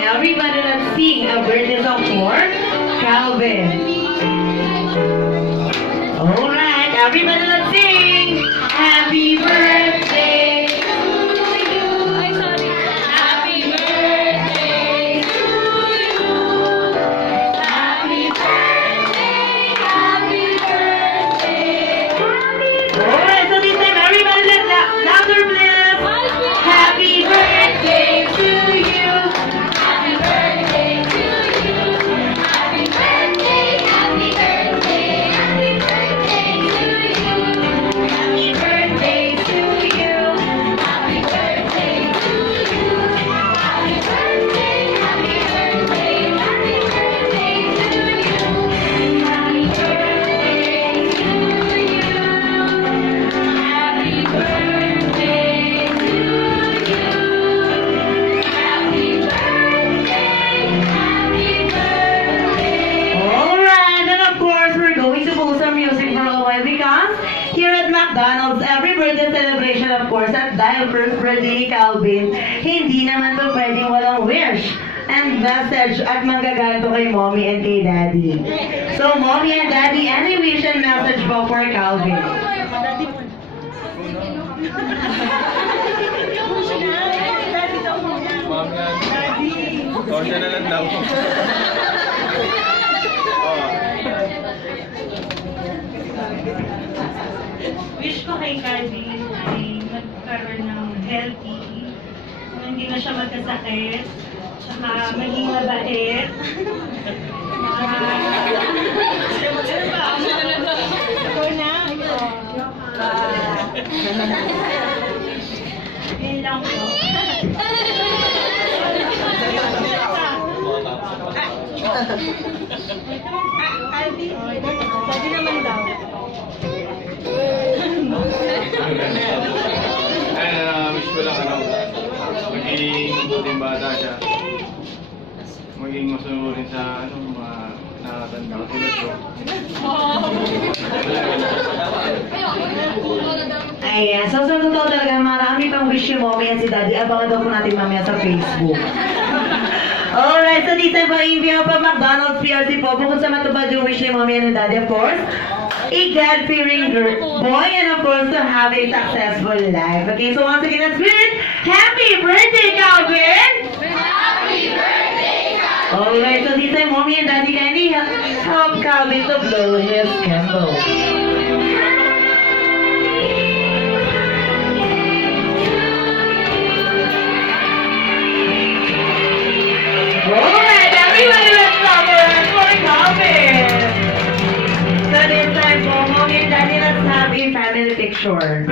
Everybody, let's sing a birthday song for Calvin. Alright, everybody, let's sing. Happy birthday to you. Happy birthday to you. Happy birthday, happy birthday. Alright, so this time, everybody, let's louder, please. Happy birthday to you. Happy birthday to you. Happy birthday, happy birthday, happy birthday to you. Happy birthday to you. Happy birthday to you. Happy birthday, happy birthday, happy birthday to you. Happy birthday to you. Happy birthday to you. Happy birthday. Alright, and of course, we're going to post some music for a while because here at McDonald's, every birthday celebration, of course, at dahil first birthday ni Calvin, hindi naman to pwedeng walang wish and message at manggagaling to kay mommy and kay daddy. So, mommy and daddy, any wish and message po for Calvin? Ma'am nga. O, siya na lang daw. Wish ko kay Calvin ay magkaroon ng healthy, hindi na siya magkasakit, tsaka maging mabait. Ikaw na? Yun lang po. Calvin, pwede naman daw. Ay, wish ko lang maging mabuting bata siya. Maging masunurin sa mga nakatanda tulad ko. Ayan, so sa totoo talaga, marami pang wish yung mommy and si daddy. Abangan daw po natin mamaya sa Facebook. Alright, so dito po yung pa McDonald's PRC po. Bukod sa matupad yung wish ni mommy and daddy, of course, a God-fearing boy and of course to have a successful life. Okay, so once again, let's greet happy birthday, Calvin! Happy birthday, Calvin! Alright, so this time, mommy and daddy kindly help Calvin to blow his candle. Alright, everybody, let's celebrate for Calvin! So this time po, mommy and daddy, let's have a family picture.